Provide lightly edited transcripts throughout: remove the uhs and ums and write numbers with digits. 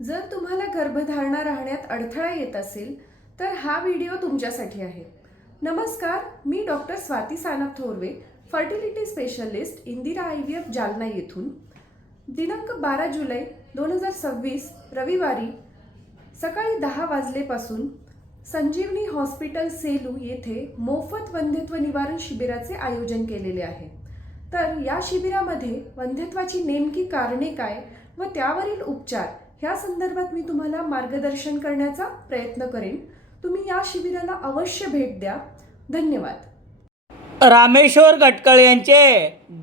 जर तुम्हाला गर्भधारणा राहण्यात अडथळा येत असेल तर हा व्हिडिओ तुमच्यासाठी आहे. नमस्कार, मी doctor Swati Sanap Thorve, fertility specialist, Indira IVF Jalna येथून. दिनांक 12 जुलै 2026 रविवारी सकाळी 10 वाजलेपासून संजीवनी हॉस्पिटल सेलू येथे मोफत वंध्यत्व निवारण शिबिराचे आयोजन केलेले आहे. तर या शिबिरामध्ये वंध्यत्वाची नेमकी कारणे काय व त्यावरील उपचार ह्या संदर्भात मी तुम्हाला मार्गदर्शन करण्याचा प्रयत्न करेन. तुम्ही या शिबिराला अवश्य भेट द्या. धन्यवाद. रामेश्वर गटकळ यांचे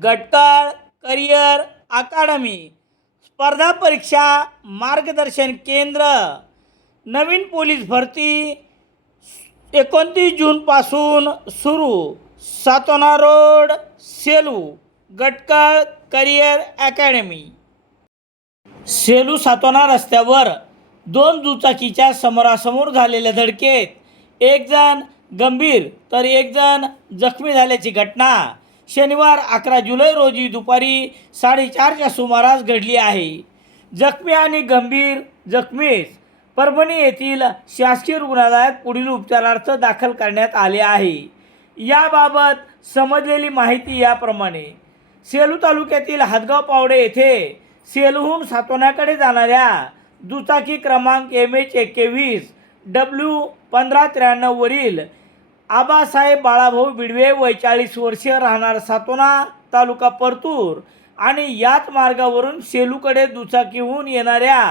गटकळ करिअर अकादमी स्पर्धा परीक्षा मार्गदर्शन केंद्र, नवीन पोलीस भरती 29 जूनपासून सुरू. Satona road, Selu. Gatkal career academy. Selu Satona रस्त्यावर दोन दुचाकीच्या समोरासमोर झालेल्या धडकेत एक जण गंभीर तर एक जण जखमी झाल्याची घटना शनिवार 11 जुलै रोजी दुपारी 4:30च्या सुमारास घडली आहे. जखमी आणि गंभीर जखमीस परभणी येथील शासकीय रुग्णालयात पुढील उपचारार्थ दाखल करण्यात आले आहे. याबाबत समजलेली माहिती याप्रमाणे. सेलू तालुक्यातील हादगाव पावडे येथे सेलूहून सातोन्याकडे जाणाऱ्या दुचाकी क्रमांक MH21 W1593 वरील आबासाहेब बाळाभाऊ बिडवे वय 40 वर्षे, राहणार सातोना, तालुका परतूर आणि याच मार्गावरून सेलूकडे दुचाकीहून येणाऱ्या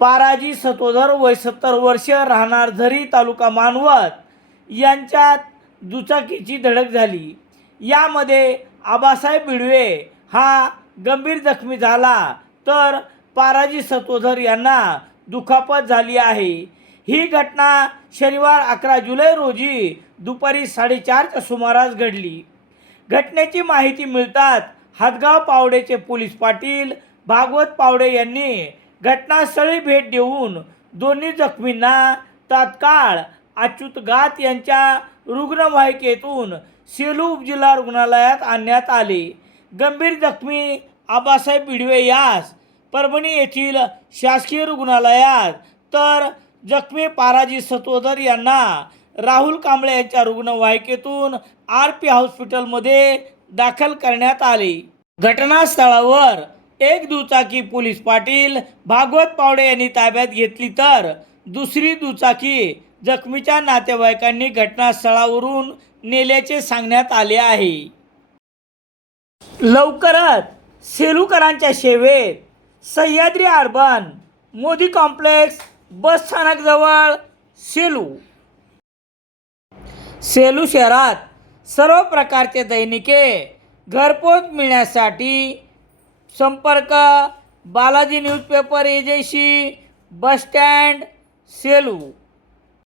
पाराजी सतोधर वय 70 वर्षे, राहणार झरी, तालुका मानवत यांच्यात दुचाकीची धडक झाली. यामध्ये आबासाहेब बिडवे हा गंभीर जखमी झाला तर पाराजी सतोधर यांना दुखापत झाली आहे. ही घटना शनिवार 11 जुलै रोजी दुपारी 4:30च्या सुमारास घडली. घटनेची माहिती मिळताच हादगाव पावडेचे पोलीस पाटील भागवत पावडे यांनी घटनास्थळी भेट देऊन दोन्ही जखमींना तात्काळ अच्युत यांच्या रुग्णवाहिकेतून सेलू उपजिल्हा रुग्णालयात आणण्यात आले. गंभीर जखमी आबासाहेब बिडवे यास परभणी येथील शासकीय रुग्णालयात तर जखमी पाराजी सतोधर यांना राहुल कांबळे यांच्या रुग्णवाहिकेतून RP हॉस्पिटलमध्ये दाखल करण्यात आले. घटनास्थळावर एक दुचाकी पोलीस पाटील भागवत पावडे यांनी ताब्यात घेतली तर दुसरी दुचाकी जखमीच्या नातेवाईकांनी घटनास्थळावरून नेल्याचे सांगण्यात आले आहे. लवकरच सेलूकरांच्या सेवेत सह्याद्री अर्बन मोदी कॉम्प्लेक्स बस स्थानकजवळ सेलू. सेलू शहरात सर्व प्रकारचे दैनिके घरपोच मिळण्यासाठी संपर्क Balaji newspaper agency, bus stand, Selu.